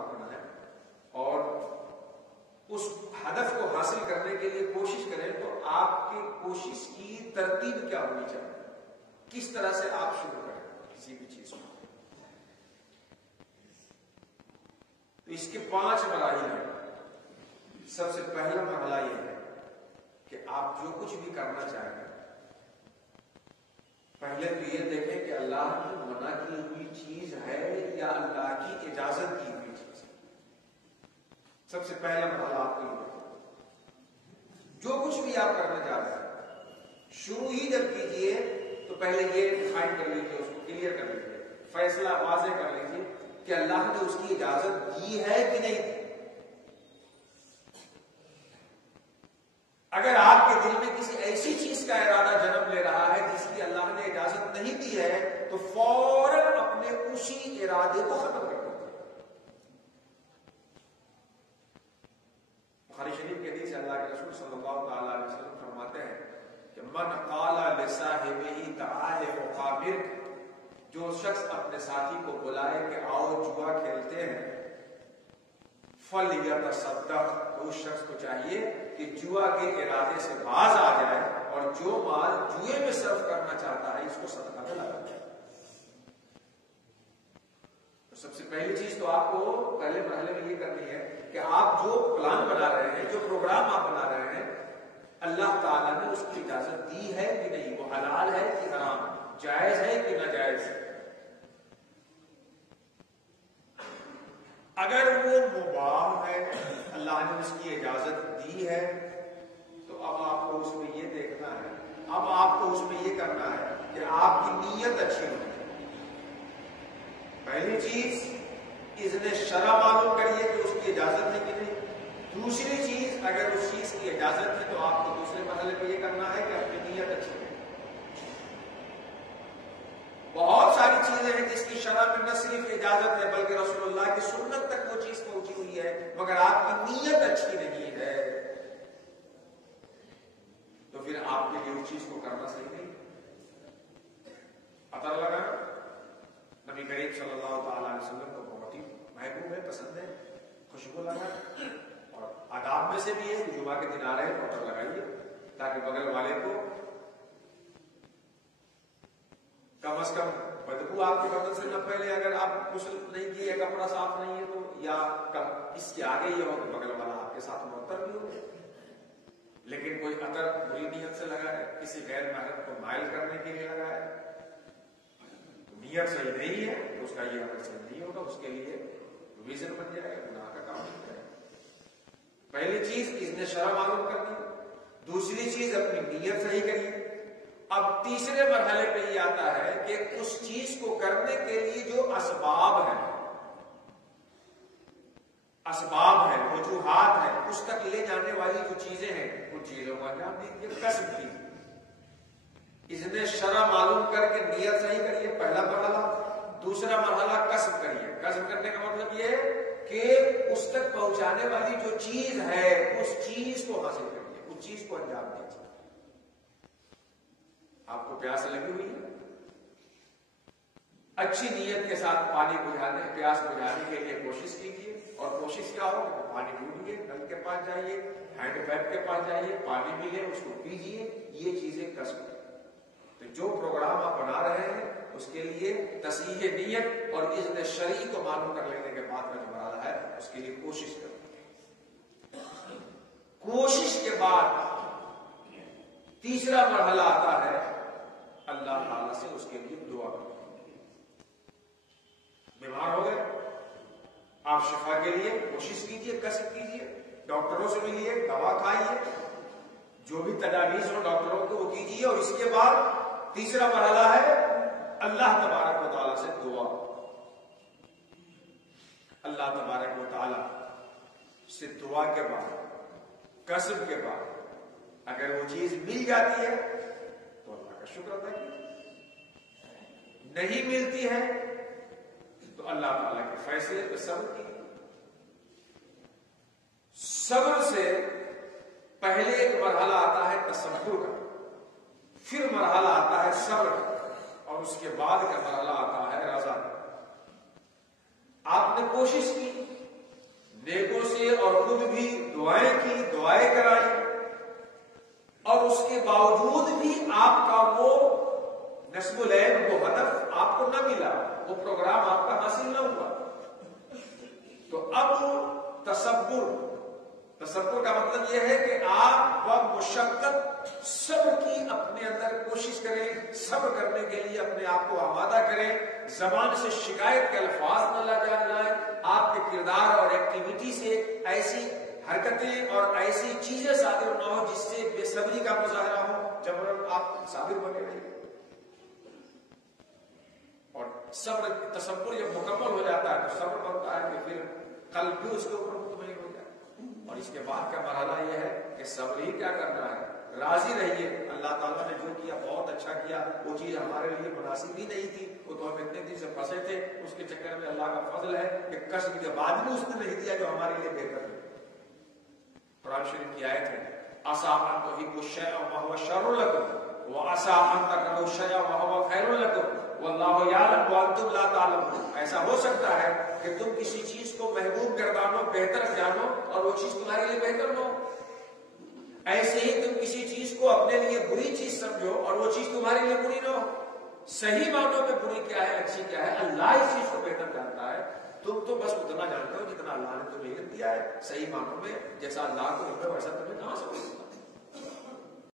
اپنا ہے اور اس ہدف کو حاصل کرنے کے لیے کوشش کریں تو آپ کی کوشش کی ترتیب کیا ہونی چاہیے، کس طرح سے آپ شروع کریں کسی بھی چیز کو. تو اس کے 5 مراحل ہیں. سب سے پہلا مرحلہ یہ ہے کہ آپ جو کچھ بھی کرنا چاہیں پہلے تو یہ دیکھیں کہ اللہ کی منع کی ہوئی چیز ہے یا اللہ کی اجازت کی ہوئی چیز ہے. سب سے پہلا مرحلہ آپ کو یہ دیکھیں جو کچھ بھی آپ کرنا چاہتے ہیں شروع ہی جب کیجئے تو پہلے یہ ڈیفائن کر لیجیے، اس کو کلیئر کر لیجیے، فیصلہ واضح کر لیجیے کہ اللہ نے اس کی اجازت دی ہے کہ نہیں دی. اگر آپ کے دل میں کسی ایسی چیز کا ارادہ جنم لے رہا ہے جس کی اللہ نے اجازت نہیں دی ہے تو فوراً اپنے اسی ارادے کو ختم کر دیجیے. بخاری شریف کے حدیث اللہ کے رسول صلی اللہ تعالی علیہ وسلم فرماتے ہیں کہ من قال لصاحبہ تعال اقامرک، جو شخص اپنے ساتھی کو بلائے کہ آؤ جوا کھیلتے ہیں، فلیتصدق، تو اس شخص کو چاہیے کہ جوا کے ارادے سے باز آ جائے اور جو مال جوئے میں صرف کرنا چاہتا ہے اس کو صدقہ میں لگا دے. تو سب سے پہلی چیز تو آپ کو پہلے مرحلے میں یہ کرنی ہے کہ آپ جو پلان بنا رہے ہیں، جو پروگرام آپ بنا رہے ہیں، اللہ تعالیٰ نے اس کی اجازت دی ہے کہ نہیں، وہ حلال ہے کہ حرام، جائز ہے کہ ناجائز ہے. اگر وہ مباح ہے، اللہ نے اس کی اجازت دی ہے، تو اب آپ کو اس میں یہ دیکھنا ہے، اب آپ کو اس میں یہ کرنا ہے کہ آپ کی نیت اچھی ہونی چاہیے. پہلی چیز اذن شرع معلوم کریے کہ اس کی اجازت ہے کہ نہیں. دوسری چیز اگر اس چیز کی اجازت ہے تو آپ کو دوسرے مرحلے پہ یہ کرنا ہے کہ اپنی نیت اچھی ہو. بہت ساری چیزیں ہیں جس کی شرع میں نہ صرف اجازت ہے بلکہ رسول اللہ کی سنت تک وہ چیز پہنچی ہوئی ہے، مگر آپ کی نیت اچھی نہیں ہے تو پھر آپ کے لیے اس چیز کو کرنا صحیح نہیں. عطر لگانا نبی کریم صلی اللہ تعالی علیہ وسلم کو بہت ہی محبوب ہے، پسند ہے. خوشبو لگانا اور آداب میں سے بھی ہے کہ جمعہ کے دن آ رہے ہیں عطر لگائیے تاکہ بغل والے کو کم از کم بدبو آپ کے بدن سے نہ پھیلے. اگر آپ غسل نہیں کیے، کپڑا صاف نہیں ہے تو، یا اس کے آگے یہ ہو کہ بغل والا آپ کے ساتھ معطر بھی ہو، لیکن کوئی عطر بری نیت سے لگا ہے، کسی غیر محرم کو مائل کرنے کے لیے لگا ہے، نیت صحیح نہیں ہے تو اس کا یہ عمل صحیح نہیں ہوگا، اس کے لیے ریزن بن جائے گا، گناہ کا کام بن جائے گا. پہلی چیز اذن شرع معلوم کرنی، دوسری چیز اپنی نیت صحیح کریے. اب تیسرے مرحلے پہ یہ آتا ہے کہ اس چیز کو کرنے کے لیے جو اسباب ہیں، وجوہات ہیں، اس تک لے جانے والی جو چیزیں ہیں ان چیزوں کو انجام دیجیے. قصد کیجیے، اذن شرع معلوم کر کے نیت صحیح کریے، پہلا مرحلہ. دوسرا مرحلہ قصد کریے. قصد کرنے کا مطلب یہ ہے کہ اس تک پہنچانے والی جو چیز ہے اس چیز کو حاصل کریے، اس چیز کو انجام دیجیے. آپ کو پیاس لگی ہوئی ہے، اچھی نیت کے ساتھ پانی بجھانے، پیاس بجھانے کے لیے کوشش کیجیے. اور کوشش کیا ہو کہ پانی ڈھونڈیے، نل کے پاس جائیے، ہینڈ پمپ کے پاس جائیے، پانی ملے اس کو پیجیے. یہ چیزیں قصد ہے. تو جو پروگرام آپ بنا رہے ہیں اس کے لیے تصحیح نیت اور اذن شرعی کو معلوم کر لینے کے بعد کا جو مرحلہ ہے اس کے لیے کوشش کریں. کوشش کے بعد تیسرا مرحلہ آتا ہے اللہ تعالیٰ سے اس کے لیے دعا کریں. بیمار ہو گئے، آپ شفا کے لیے کوشش کیجیے، قصد کیجیے، ڈاکٹروں سے ملیے، دوا کھائیے، جو بھی تجاویز ہو ڈاکٹروں کو وہ کیجیے. اور اس کے بعد تیسرا مرحلہ ہے اللہ تبارک و تعالیٰ سے دعا. اللہ تبارک و تعالیٰ سے دعا کے بعد، قصد کے بعد اگر وہ چیز مل جاتی ہے تو اللہ کا شکر ادا کیجیے. نہیں ملتی ہے تو اللہ تعالیٰ کے فیصلے پہ صبر کیجیے. صبر سے پہلے ایک مرحلہ آتا ہے تصبر کا، پھر مرحلہ آتا ہے صبر کا، اور اس کے بعد کا مرحلہ آتا ہے رضا. آپ نے کوشش کی، اور خود بھی دعائیں کی، دعائیں کرائی، اور اس کے باوجود بھی آپ کا وہ نصب العین، وہ ہدف آپ کو نہ ملا، وہ پروگرام آپ کا حاصل نہ ہوا. تو اب تصبر کا مطلب یہ ہے کہ آپ مشقت صبر کی اپنے اندر کوشش کریں، صبر کرنے کے لیے اپنے آپ کو آمادہ کریں. زبان سے شکایت کے الفاظ نہ لائیں، آپ کے کردار اور ایکٹیویٹی سے ایسی حرکتیں اور ایسی چیزیں صادر نہ ہو جس سے بے صبری کا مظاہرہ ہو. جب آپ صابر بنے رہے اور صبر تصور جب مکمل ہو جاتا ہے تو صبر بنتا ہے کہ پھر قلب بھی اس کے اوپر مطمئن ہو جائے. اور اس کے بعد کا مرحلہ یہ ہے کہ صبر ہی کیا کرنا ہے، راضی رہیے. اللہ تعالیٰ نے جو کیا بہت اچھا کیا، وہ چیز ہمارے لیے مناسب ہی نہیں تھی، وہ تو ہم اتنے دن سے پھنسے تھے، اس کے چکر میں اللہ کا فضل ہے کہ کشف کے بعد بھی اس نے نہیں دیا جو ہمارے لیے بہتر ہے. قرآن شریف کی آیت ہے عسیٰ ان تحبوا الشیء وہو شر لکم وعسیٰ ان تکرہوا الشیء وہو خیر لکم واللہ یعلم وانتم لا تعلمون. ایسا ہو سکتا ہے کہ تم کسی چیز کو محبوب گردانو، بہتر جانو، اور وہ چیز تمہارے لیے بہتر ہو. ایسے ہی تم کسی چیز کو اپنے لیے بری چیز سمجھو اور وہ چیز تمہارے لیے بری نہ ہو. صحیح معنوں میں بری کیا ہے، اچھی کیا ہے، اللہ اس چیز کو بہتر جانتا ہے. تم تو بس اتنا جانتے ہو جتنا اللہ نے تمہیں علم دیا ہے. صحیح معنوں میں جیسا اللہ کو علم ہے ویسا تمہیں کہاں سے ہو سکتا.